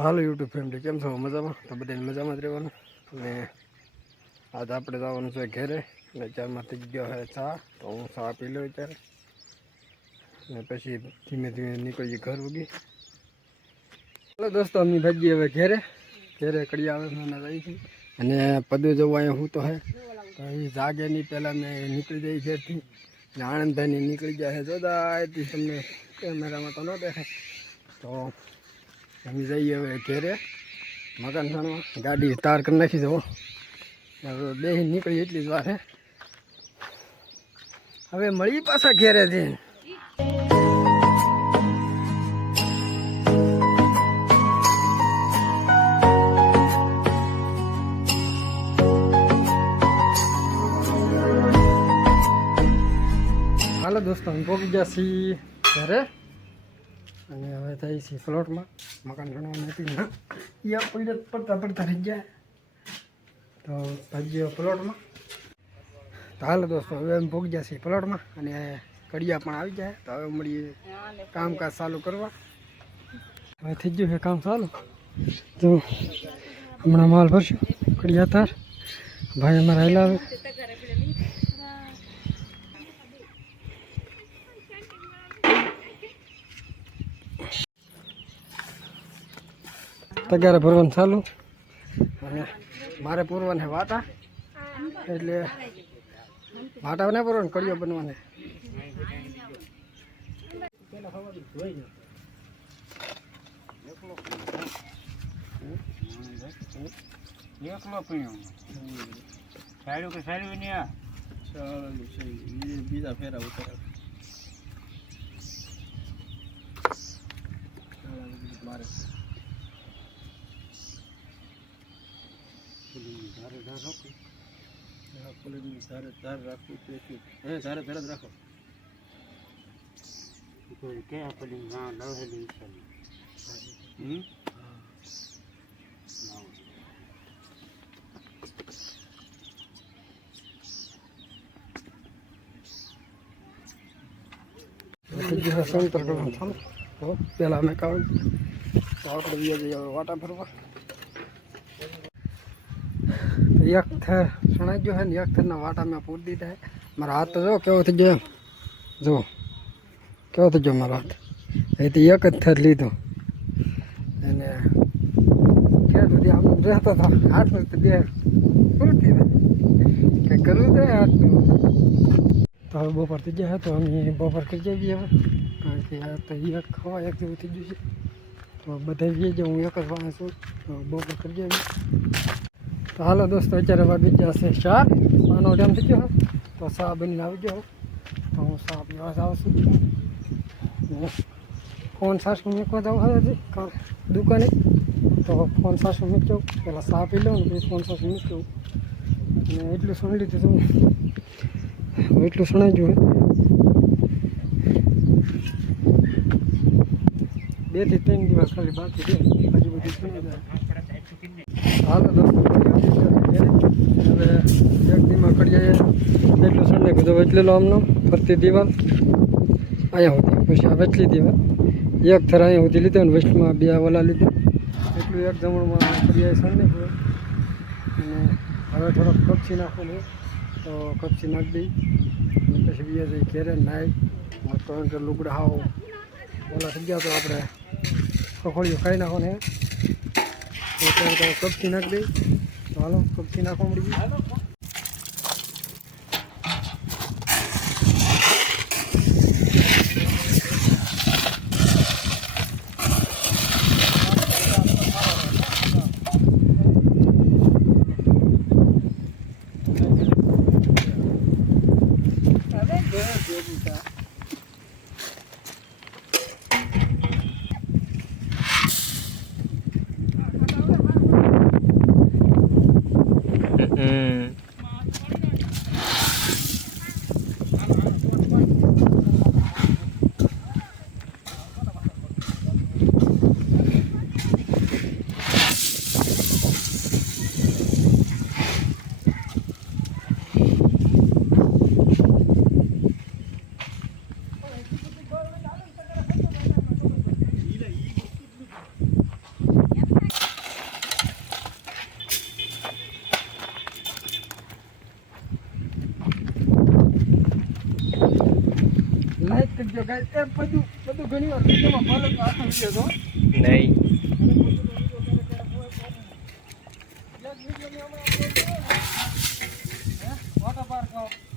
હાલો YouTube family કેમ છો? મજામાં? તો બધાને મજામાં જ રહેવાનું. અને આજે આપણે જવાનું છે ઘેરે. અને ચારમાંથી ગયો છે ચા, તો હું ચા પી લઉં ત્યારે અને પછી ધીમે ધીમે નીકળીએ ઘર ઉગી ચાલો દોસ્તો, અમે ભાગીએ હવે ઘેરે. ઘેરે કડી આવે મને રહી છે. અને પદું જવું અહીંયા હું તો હે. તો એ જાગે નહીં, પહેલાં મેં નીકળી જાય ઘેરથી. અને આણંદભાઈની નીકળી જાય છે. જોતા તમને કેમેરામાં તો ન દેખાય. તો અમે જઈએ હવે ઘેરે મકાન ખાનમાં ગાડી તાર કરી નાખી દો હવે બે નીકળી એટલી જ વાર છે હવે મળી પાછા ઘેરે જઈને હાલો દોસ્તો અમે પહોંચી ગયા છીએ ઘરે અને હવે થઈ છે ફ્લોટમાં. મકાન ઘણા નથી એ પડે પડતા પડતા રહી જાય. તો ભાગ્ય પ્લોટમાં તો હાલો દોસ્તો, હવે એમ ભોગ જશે પ્લોટમાં અને કડિયા પણ આવી જાય. તો હવે મળીએ કામકાજ ચાલુ કરવા. હવે થઈ ગયું છે કામ ચાલુ. તો હમણાં માલ ભરશું. કડિયા તાર. ભાઈ અમારા હેલા આવે. તગારે ભરવાનું ચાલુ. અને મારે પૂરવાને વાટા. એટલે વાટા ને પૂરવાનું કડિયો બનવાને. એકલો પીણો સાડું કે સાડું ને આ બીજા ફેરા ઉતરે મારે ધારે ધાર રાખો તે હે તારે તરત રાખો કોઈ કે આપણી ના લવહેલી હમ સંતર કરવાનું ચાલો પહેલાં અમે કામ તો આપણે બીજા વાટા ફરવા થર સુણાઈ ગયો છે ને એક થરના વાટા મેં પૂરી દીધા મારા હાથ તો જો, કેવો થઈ ગયો એમ. જો, કેવો થઈ ગયો મારો હાથ. એ તો એક જ થર લીધો. અને ક્યાં સુધી આમ રહેતો હતો. હાથ બે પૂરું થઈ જાય. કંઈ કરવું તો હાથનું તો. હવે બપોર થઈ ગયા તો અમે બપોર કરી જઈએ હવે. કારણ કે આ તો એક ખવા એક જેવું થઈ ગયું છે. તો બધા જઈએ હું એક જ વાળા છું. તો બપોર કરી જઈએ તો હાલો દોસ્તો, અત્યારે વાગી ગયા છે ચાર. આનો ટાઈમ થઈ ગયો તો ચા બનીને આવી ગયો તો હું ચા પીવા જાઉં છું. ને ફોન સાસુ મૂકવા જવું હવે હજી કા- દુકાને. તો ફોન સાસુ મૂક્યો પહેલાં ચા પી લઉં ને પછી ફોન સાસુ મૂક્યો અને એટલું સુણી લીધું તું હવે એટલું સુણાઈ ગયું બેથી ત્રણ દિવસ ખાલી બાકી છે. હજી બધું સુણી જાય હાલો દોસ્તો. હવે એક દીમાં કરીએ એટલું સણને કીધું વેચલેલો આમનો ફરતી દિવાલ અહીંયા સુધી પછી આ વેચલી દિવાલ એક થર અહીંયા સુધી લીધો ને વેસ્ટમાં બે ઓલા લીધું એટલું એક જમણમાં કરીએ સણને અને હવે થોડોક કપચી નાખવાનું તો કપચી નાખી દઈ પછી બીજા જઈ ઘેરે નાઈ કારણ કે લુગડા હાવ ઓલા થઈ ગયા તો આપણે કખોળીઓ ખાઈ નાખો ને કપચી નાખી દઈ હાલો કપચી નાખવા મળી 嗯。કરજો ગાય એ બધું બધું ઘણી વાર વિડીયોમાં ભલે પાછો વીડિયો તો નહીં. Water park